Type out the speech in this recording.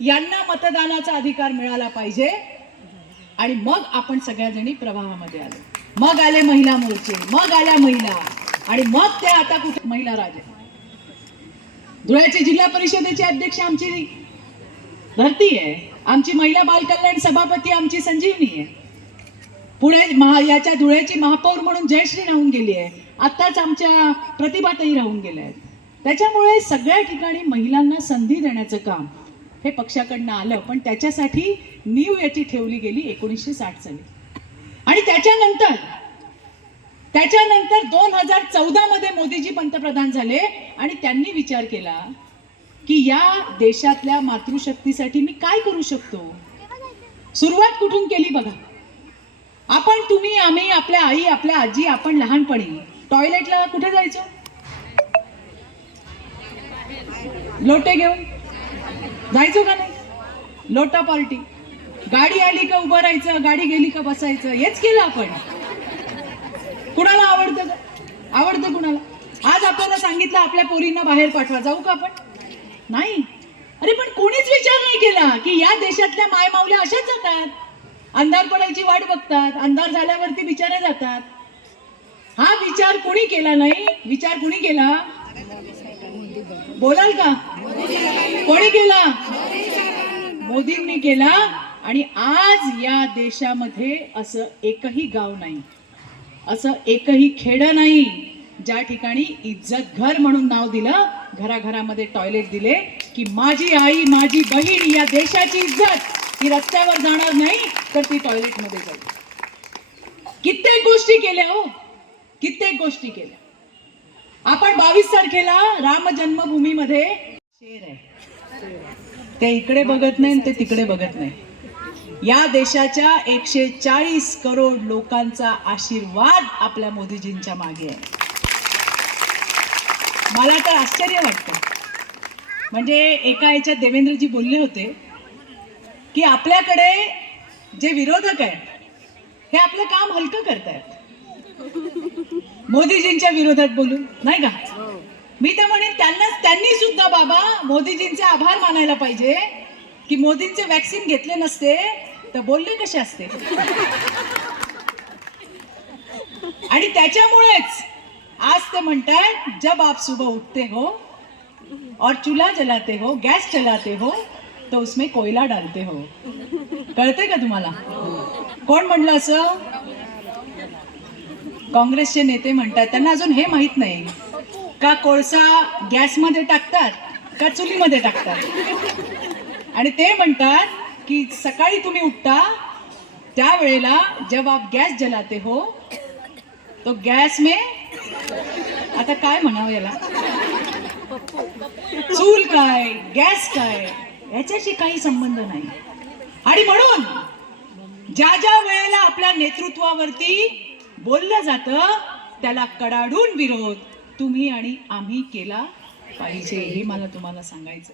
यांना मतदानाचा अधिकार मिळाला पाहिजे आणि मग आपण सगळ्याजणी प्रवाहामध्ये आलो. मग आले महिला मोर्चे, मग आल्या महिला आणि मग ते आता कुठे महिला राजे. धुळ्याची जिल्हा परिषदेचे अध्यक्ष आमची धरती आहे, आमची महिला बाल कल्याण सभापती आमची संजीवनी आहे. पुढे याच्या धुळ्याची महापौर म्हणून जयश्री राहून गेली आहे, आत्ताच आमच्या प्रतिभाताई राहून गेल्या आहेत. त्याच्यामुळे सगळ्या ठिकाणी महिलांना संधी देण्याचं काम हे पक्षाकडनं आलं, पण त्याच्यासाठी नीव याची ठेवली गेली 1960 साली. आणि त्याच्यानंतर 2014 मध्ये मोदीजी पंतप्रधान झाले आणि त्यांनी विचार केला की या देशातल्या मातृशक्तीसाठी मी काय करू शकतो. सुरुवात कुठून केली बघा. आपण, तुम्ही, आम्ही, आपल्या आई, आपल्या आजी, आपण लहानपणी टॉयलेटला कुठे जायचो? लोटे घेऊन जायचो का नाही? लोटा पार्टी. गाडी आली का उभं राहायचं, गाडी गेली का बसायचं, हेच केलं आपण. कुणाला आवडतं का? आवडतं कुणाला? आज आपल्याला सांगितलं आपल्या पोरींना बाहेर पाठवा, जाऊ का आपण? नाही. अरे पण कोणीच विचार नाही केला की या देशातल्या मायमाऊल्या अशाच जातात, अंधार पडायची वाट बघतात, अंधार झाल्यावरती बिचारे जातात. हा विचार कोणी केला नाही. विचार कोणी केला? बोलाल का? कोणी केला? मोदींनी केला. आणि आज या देशामध्ये असं एकही गाव नाही, असं एकही खेडं नाही ज्या ठिकाणी इज्जत घर म्हणून नाव दिलं, घराघरामध्ये टॉयलेट दिले की माझी आई, माझी बहीण, या देशाची इज्जत ही रस्त्यावर जाणार नाही तर ती टॉयलेटमध्ये जाईल. कित्येक गोष्टी केल्या हो, कित्येक गोष्टी केल्या. आपण 22 तारखेला राम जन्मभूमीमध्ये शेर आहे, ते इकडे बघत नाही, ते तिकडे बघत नाही. या देशाच्या 140 करोड लोकांचा आशीर्वाद आपल्या मोदीजींच्या मागे आहे. मला तर आश्चर्य वाटतं. म्हणजे एका याच्यात देवेंद्रजी बोलले होते की आपल्याकडे जे विरोधक आहेत हे आपलं काम हलकं करतायत मोदीजींच्या विरोधात बोलून, नाही का? मी तर म्हणेन त्यांनी सुद्धा बाबा मोदीजींचे आभार मानायला पाहिजे की मोदींचे वॅक्सिन घेतले नसते तर बोलले कसे असते. आणि त्याच्यामुळेच आज ते म्हणतात जब आप सुबह उठते हो और चूल्हा जलाते हो, गैस चलाते हो तो उसमें कोयला डालते हो. कळते का तुम्हाला? कोण म्हणलं असं? काँग्रेसचे नेते म्हणतात. त्यांना अजून हे माहित नाही का कोळसा गॅसमध्ये टाकतात का चुलीमध्ये टाकतात. आणि ते म्हणतात की सकाळी तुम्ही उठता त्यावेळेला जब आप गॅस जलाते हो तो गॅस में, आता काय म्हणावं याला, चूल काय गॅस काय याच्याशी काही संबंध नाही. आणि म्हणून ज्या ज्या वेळेला आपल्या नेतृत्वावरती बोललं जातं त्याला कडाडून विरोध तुम्ही आणि आम्ही केला पाहिजे, हे मला तुम्हाला सांगायचं.